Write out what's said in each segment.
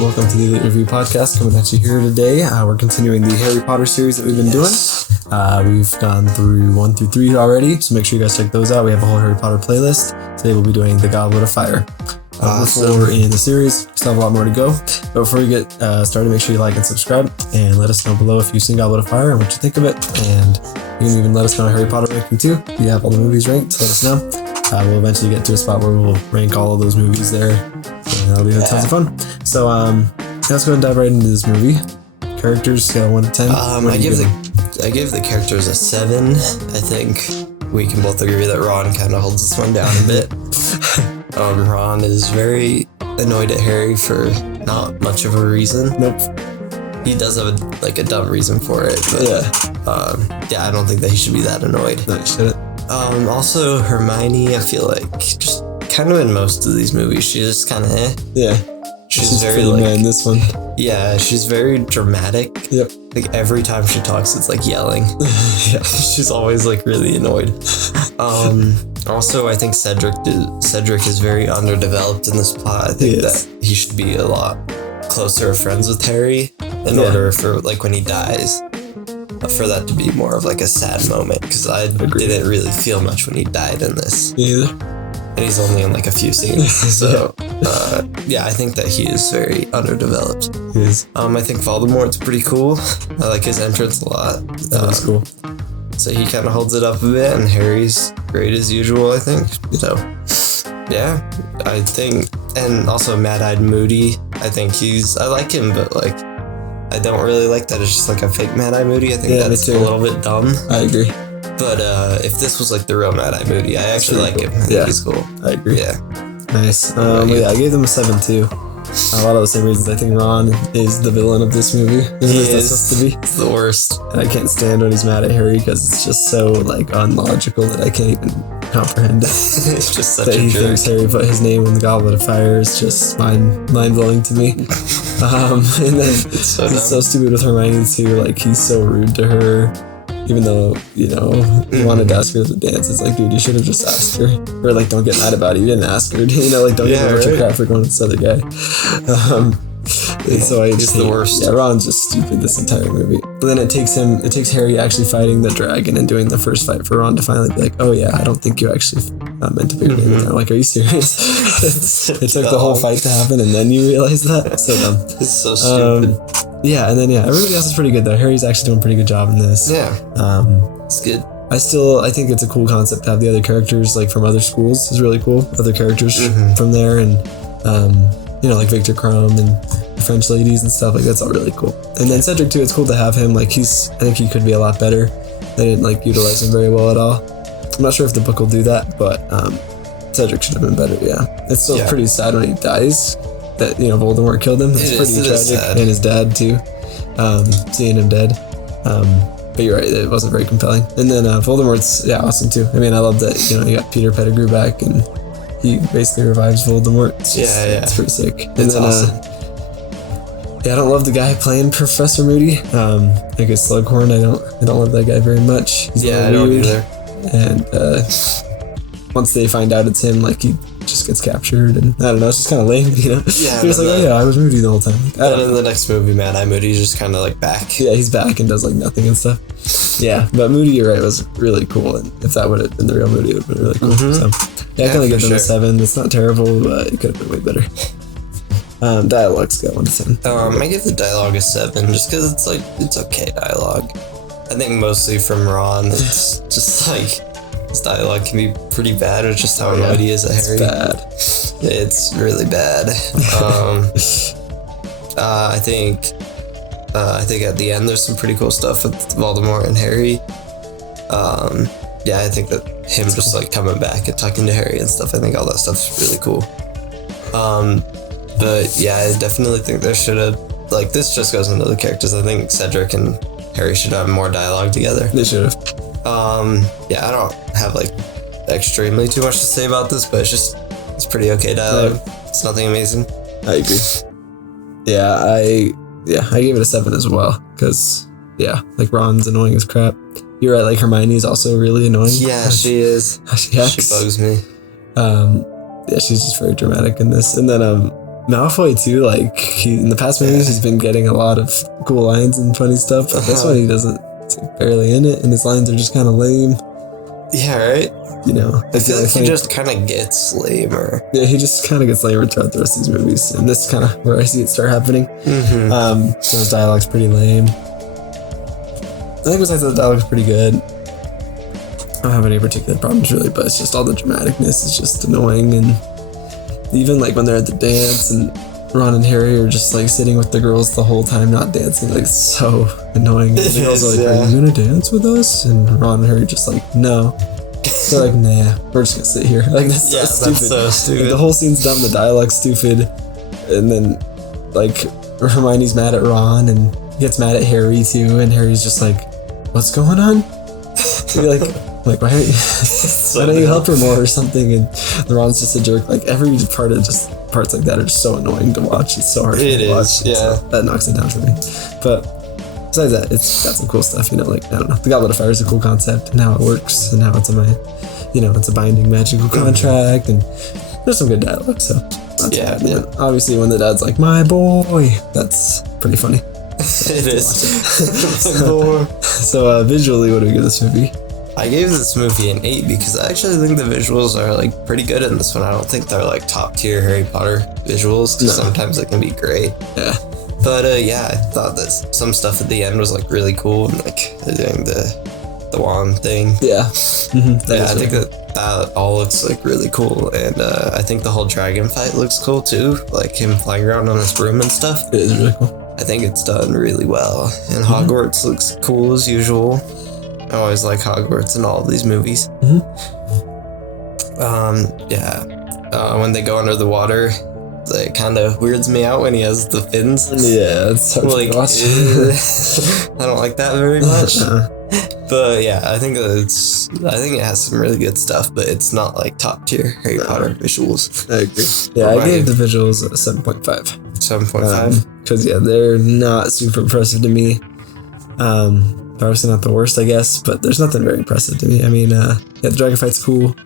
welcome to the ELEET Review Podcast, coming at you here today. We're continuing the Harry Potter series that we've been doing. We've gone through 1 through 3 already, so make sure you guys check those out. We have a whole Harry Potter playlist. Today we'll be doing the Goblet of Fire. Before we're in the series, we still have a lot more to go. But before we get started, make sure you like and subscribe, and let us know below if you've seen Goblet of Fire and what you think of it. And you can even let us know Harry Potter ranking too. If you have all the movies ranked, let us know. We'll eventually get to a spot where we'll rank all of those movies there, and that'll be tons of fun. So let's go and dive right into this movie. Characters, scale 1 to 10. I gave the characters a 7. I think we can both agree that Ron kind of holds this one down a bit. Ron is very annoyed at Harry for not much of a reason. Nope. He does have a dumb reason for it, but I don't think that he should be that annoyed. No, he shouldn't. Also, Hermione, I feel like just kind of in most of these movies, she's just kind of Yeah. She's very in this one. Yeah, she's very dramatic. Yep. Like every time she talks, it's like yelling. Yeah. She's always like really annoyed. Also, I think Cedric is very underdeveloped in this plot. I think that he should be a lot closer friends with Harry in order for like when he dies, for that to be more of like a sad moment, because I didn't really feel much when he died in this. Either. And he's only in like a few scenes. So I think that he is very underdeveloped. He is. I think Voldemort's pretty cool. I like his entrance a lot. That was cool. So he kind of holds it up a bit, and Harry's great as usual, I think. So yeah, I think, and also Mad-Eyed Moody, I think I like him, but like I don't really like that it's just like a fake Mad-Eyed Moody. I think that's a little bit dumb. I agree. But if this was like the real Mad-Eyed Moody, I actually like him. I think he's cool. I agree. Yeah. Nice. I gave them a 7 too. A lot of the same reasons. I think Ron is the villain of this movie. He is supposed to be. It's the worst. And I can't stand when he's mad at Harry because it's just so like unlogical that I can't even comprehend it. It's just such that a he jerk. thinks Harry put his name on the Goblet of Fire is just mind blowing to me. And then It's so he's so stupid with Hermione too. Like he's so rude to her. Even though, he wanted to ask her to dance. It's like, dude, you should have just asked her. Or, like, don't get mad about it. You didn't ask her. Don't give her extra crap for going to this other guy. And so he's the worst. Yeah, Ron's just stupid this entire movie. But then it takes Harry actually fighting the dragon and doing the first fight for Ron to finally be like, oh, yeah, I don't think you actually meant to put your name in there. Like, are you serious? It took the whole fight to happen, and then you realize that? So dumb. It's so stupid. Everybody else is pretty good though. Harry's actually doing a pretty good job in this. Yeah. It's good. I think it's a cool concept to have the other characters like from other schools is really cool. Other characters from there, and like Victor Crumb and the French ladies and stuff, like that's all really cool. And then Cedric too, it's cool to have him. Like I think he could be a lot better. They didn't like utilize him very well at all. I'm not sure if the book will do that, but Cedric should have been better. Yeah. It's still pretty sad when he dies. That Voldemort killed him. It's pretty tragic, and his dad too. Seeing him dead. But you're right, it wasn't very compelling. And then Voldemort's awesome too. I mean, I love that you got Peter Pettigrew back, and he basically revives Voldemort. It's pretty sick. And then awesome. I don't love the guy playing Professor Moody. I guess Slughorn. I don't love that guy very much. He's I don't either. And once they find out it's him, like he just gets captured, and I don't know, it's just kind of lame, Yeah. He's like, I was Moody the whole time. And in the next movie, Mad-Eyed Moody's just kind of like back. Yeah, he's back and does like nothing and stuff. Yeah, but Moody, you're right, was really cool, and if that would have been the real Moody, it would have been really cool. So I kind of give them a 7. It's not terrible, but it could have been way better. Dialogue's got 1 to 10. I give the dialogue a 7 just because it's okay dialogue. I think mostly from Ron, it's just like his dialogue can be pretty bad. It's just how annoyed he is at Harry. It's bad. It's really bad. I think at the end there's some pretty cool stuff with Voldemort and Harry. I think that him just like coming back and talking to Harry and stuff, I think all that stuff's really cool. But yeah, I definitely think there should have, like, this just goes into the characters. I think Cedric and Harry should have more dialogue together. They should have. I don't have like extremely too much to say about this, but it's pretty okay dialogue. It's nothing amazing. I agree. I gave it a 7 as well, because like Ron's annoying as crap. You're right, like Hermione's also really annoying. Yeah, she is. She bugs me. She's just very dramatic in this. And then Malfoy too, like in the past movies he's been getting a lot of cool lines and funny stuff, but this one he doesn't. It's like barely in it, and his lines are just kind of lame. Yeah, right. You know, I feel like he just kind of gets lamer. Yeah, he just kind of gets lamer throughout the rest of these movies, and this is kind of where I see it start happening. So his dialogue's pretty lame. I think besides that, the dialogue's pretty good. I don't have any particular problems really, but it's just all the dramaticness is just annoying, and even like when they're at the dance and Ron and Harry are just like sitting with the girls the whole time not dancing, like so annoying. And the girls are like, are you gonna dance with us? And Ron and Harry just like, no. They're like, nah, we're just gonna sit here. Like that's so stupid. That's so stupid. Like, the whole scene's dumb, the dialogue's stupid, and then like Hermione's mad at Ron and gets mad at Harry too, and Harry's just like, what's going on? You're like, why don't you help her more or something? And Ron's just a jerk. Like every part of just parts like that are just so annoying to watch. It's so hard to watch. Yeah, so that knocks it down for me. But besides that, it's got some cool stuff. You know, like I don't know, the Goblet of Fire is a cool concept and how it works and how it's it's a binding magical contract and there's some good dialogue. So that's bad. Obviously, when the dad's like, "My boy," that's pretty funny. It is. So visually, what do we give this movie? I gave this movie an 8 because I actually think the visuals are like pretty good in this one. I don't think they're like top tier Harry Potter visuals because sometimes it can be great. Yeah. But I thought that some stuff at the end was like really cool and like doing the wand thing. Yeah. I think that all looks like really cool, and I think the whole dragon fight looks cool too, like him flying around on his broom and stuff. It is really cool. I think it's done really well, and Hogwarts looks cool as usual. I always like Hogwarts in all of these movies. When they go under the water, it kind of weirds me out when he has the fins. Yeah, it's so like I don't like that very much. But yeah, I think it has some really good stuff, but it's not like top tier Harry Potter visuals. I agree. Yeah, I gave the visuals a 7.5. 7.5? Because they're not super impressive to me. Obviously not the worst, I guess, but there's nothing very impressive to me. I mean, the dragon fight's cool.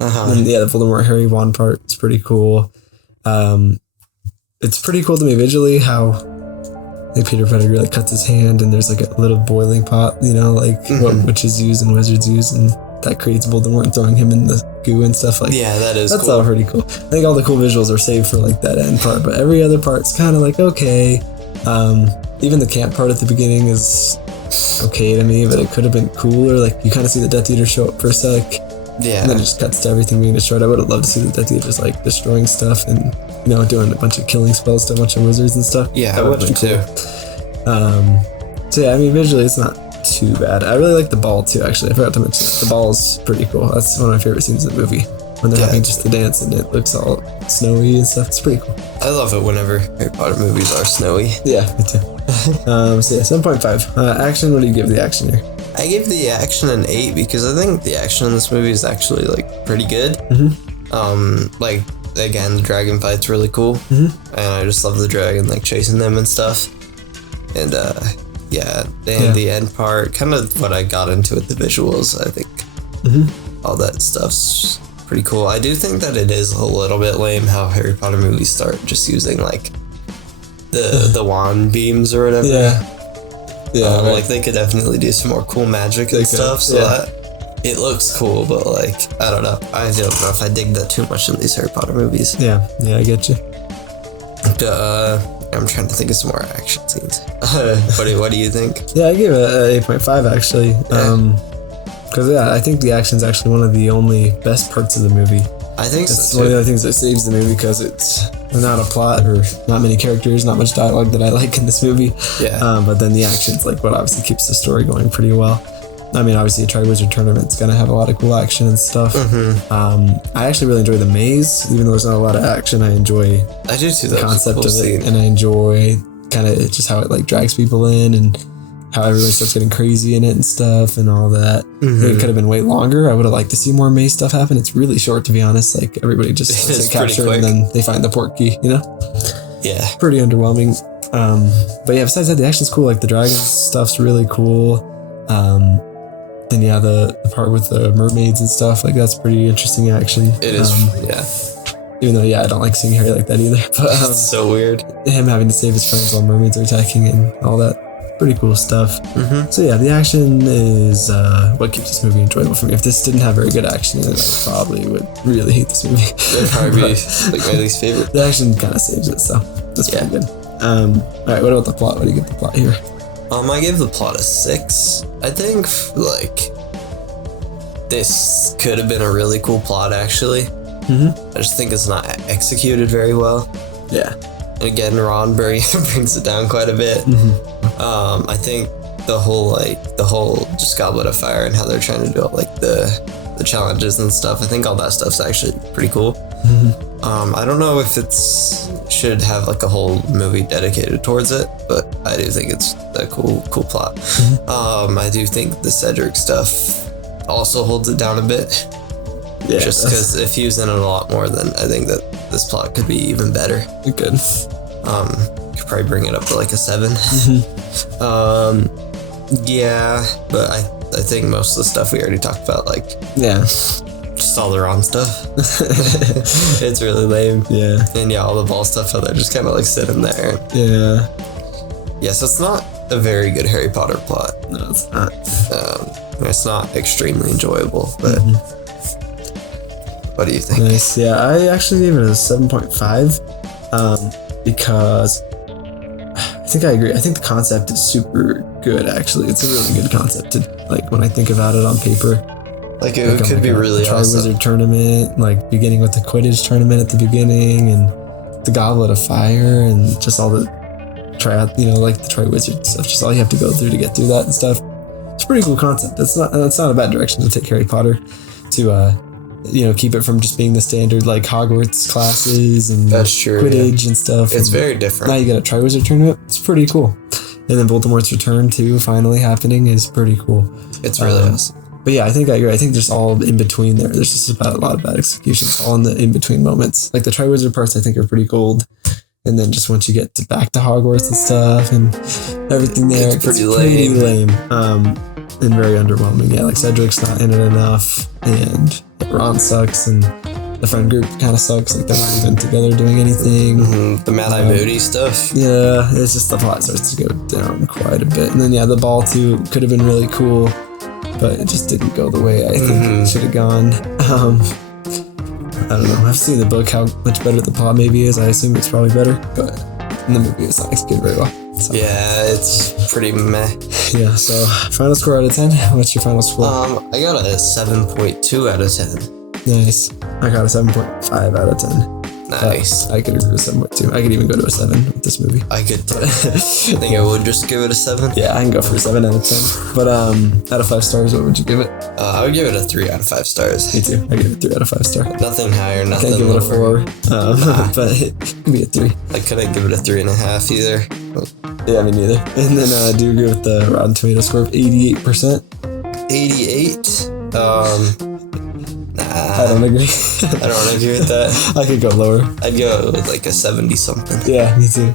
And the Voldemort Harry wand part is pretty cool. It's pretty cool to me visually how Peter Pettigrew like cuts his hand and there's like a little boiling pot, what witches use and wizards use, and that creates Voldemort throwing him in the goo and stuff like that. Yeah, that's cool. All pretty cool. I think all the cool visuals are saved for like that end part, but every other part's kind of like okay. Even the camp part at the beginning is okay to me, but it could have been cooler. Like you kind of see the Death Eater show up for a sec. Yeah. And then it just cuts to everything being destroyed. I would have loved to see the Death Eaters like destroying stuff and doing a bunch of killing spells to a bunch of wizards and stuff. Yeah, that would have been cool. So yeah, I mean visually it's not too bad. I really like the ball too, actually. I forgot to mention that. The ball's pretty cool. That's one of my favorite scenes in the movie. When they're having just the dance and it looks all snowy and stuff. It's pretty cool. I love it whenever Harry Potter movies are snowy. Yeah, me too. 7.5. Action, what do you give the action here? I gave the action an 8 because I think the action in this movie is actually like pretty good. Like again, the dragon fight's really cool. And I just love the dragon like chasing them and stuff. And the end part, kind of what I got into with the visuals, I think all that stuff's pretty cool. I do think that it is a little bit lame how Harry Potter movies start just using like the wand beams or whatever. Like they could definitely do some more cool magic and stuff, so that it looks cool, but like I don't know if I dig that too much in these Harry Potter movies. Yeah, I get you. I'm trying to think of some more action scenes. What do you think? Yeah, I gave it 8.5 actually. Because I think the action's actually one of the only best parts of the movie. I think it's one of the things that saves the movie because it's not a plot or not many characters, not much dialogue that I like in this movie. But then the action's like what obviously keeps the story going pretty well. I mean, obviously a Triwizard Tournament's gonna have a lot of cool action and stuff. I actually really enjoy the maze, even though there's not a lot of action. I enjoy the concept of it, and I enjoy kind of just how it like drags people in and how everyone starts getting crazy in it and stuff and all that. It could have been way longer. I would have liked to see more maze stuff happen. It's really short, to be honest. Like everybody just gets captured and then they find the port key, Yeah. Pretty underwhelming. But yeah, besides that, the action's cool. Like the dragon stuff's really cool. Then the part with the mermaids and stuff, like that's pretty interesting action. It is, Even though, I don't like seeing Harry like that either. But It's so weird. him having to save his friends while mermaids are attacking and all that. Pretty cool stuff. Mm-hmm. So the action is what keeps this movie enjoyable for me. If this didn't have very good action in it, I probably would really hate this movie. It'd probably be like my least favorite. The action kind of saves it, so that's pretty good. Alright, what about the plot? What do you give the plot here? I gave the plot a 6. I think this could have been a really cool plot actually. I just think it's not executed very well. Yeah. And again, Ron brings it down quite a bit. I think the whole just Goblet of Fire and how they're trying to do all the challenges and stuff. I think all that stuff's actually pretty cool. I don't know if should have a whole movie dedicated towards it, but I do think it's a cool plot. I do think the Cedric stuff also holds it down a bit. Yeah, just because if he was in it a lot more, then I think that this plot could be even better. Good. Could probably bring it up to a 7. Yeah, but I think most of the stuff we already talked about, just all the Ron stuff. It's really lame. Yeah. And all the ball stuff, how they're just kind of sitting there. Yeah. Yeah, so it's not a very good Harry Potter plot. No, it's not. It's not extremely enjoyable, but what do you think? Nice. Yeah, I actually gave it a 7.5 because I think I agree. I think the concept is super good, actually. It's a really good concept when I think about it on paper. It could be really awesome. Triwizard tournament, beginning with the Quidditch tournament at the beginning, and the Goblet of Fire, and just all the the Triwizard stuff. Just all you have to go through to get through that and stuff. It's a pretty cool concept. That's not a bad direction to take Harry Potter to keep it from just being the standard Hogwarts classes and Quidditch and stuff. It's very different. Now you get a Triwizard tournament. It's pretty cool. And then Voldemort's return too, finally happening, is pretty cool. It's really awesome. But I think I agree. I think there's all in between there. There's just about a lot of bad executions, all in the in between moments. The Triwizard parts I think are pretty gold. And then just once you get back to Hogwarts and stuff and everything there, it's pretty lame. And very underwhelming. Yeah, Cedric's not in it enough, and Ron sucks, and the friend group kind of sucks. They're not even together doing anything. The Mad-Eye Moody stuff. Yeah, it's just the plot starts to go down quite a bit. And then the ball too could have been really cool, but it just didn't go the way I think it should have gone. I don't know. I've seen the book, how much better the plot maybe is. I assume it's probably better, but in the movie it's not executed very well. So. Yeah, it's pretty meh. Yeah, so final score out of 10. What's your final score? I got a 7.2 out of 10. Nice. I got a 7.5 out of 10. Nice. I could agree with 7.2. I could even go to a 7 with this movie. I could too. I think I would just give it a 7. Yeah, I can go for a 7 out of 10. But out of 5 stars, what would you give it? I would give it a 3 out of 5 stars. Me too. I give it a 3 out of 5 stars. Nothing higher, nothing I can't give lower. it a 4, but it could be a 3. I couldn't give it a 3.5 either. Yeah, me neither. And then I do agree with the Rotten Tomato score of 88%. 88? I don't agree. I don't agree with that. I could go lower. I'd go with a 70 something. Yeah, me too.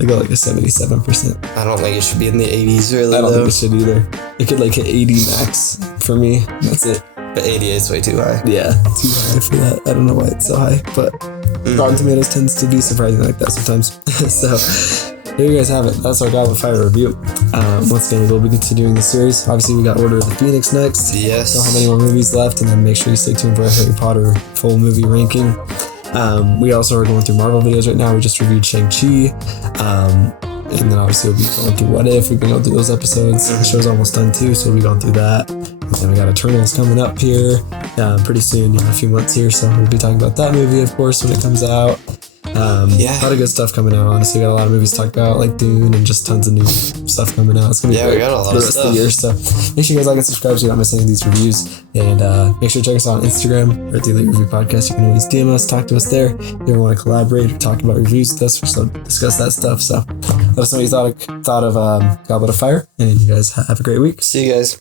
I go a 77%. I don't think it should be in the 80s really. I don't think it should either. It could hit 80 max for me. That's it. But 88 is way too high. Yeah, too high for that. I don't know why it's so high, but Rotten Tomatoes tends to be surprising like that sometimes. So there you guys have it. That's our Goblet of Fire review. Once again, we'll be continuing the series. Obviously, we got Order of the Phoenix next. Yes. Don't have any more movies left, and then make sure you stay tuned for our Harry Potter full movie ranking. We also are going through Marvel videos right now. We just reviewed Shang-Chi. And then obviously we'll be going through What If. We've been going through those episodes. The show's almost done too, so we'll be going through that. And then we got Eternals coming up here pretty soon, in a few months here. So we'll be talking about that movie, of course, when it comes out. A lot of good stuff coming out. Honestly, we got a lot of movies to talk about, like Dune, and just tons of new stuff coming out. It's gonna be great we got a lot for of the rest stuff. of the year. So make sure you guys like and subscribe so you don't miss any of these reviews. And make sure to check us out on Instagram or at the ELEET Review Podcast. You can always DM us, talk to us there. If you ever want to collaborate or talk about reviews with us, we'll discuss that stuff. So let us know what you thought of Goblet of Fire, and you guys have a great week. See you guys.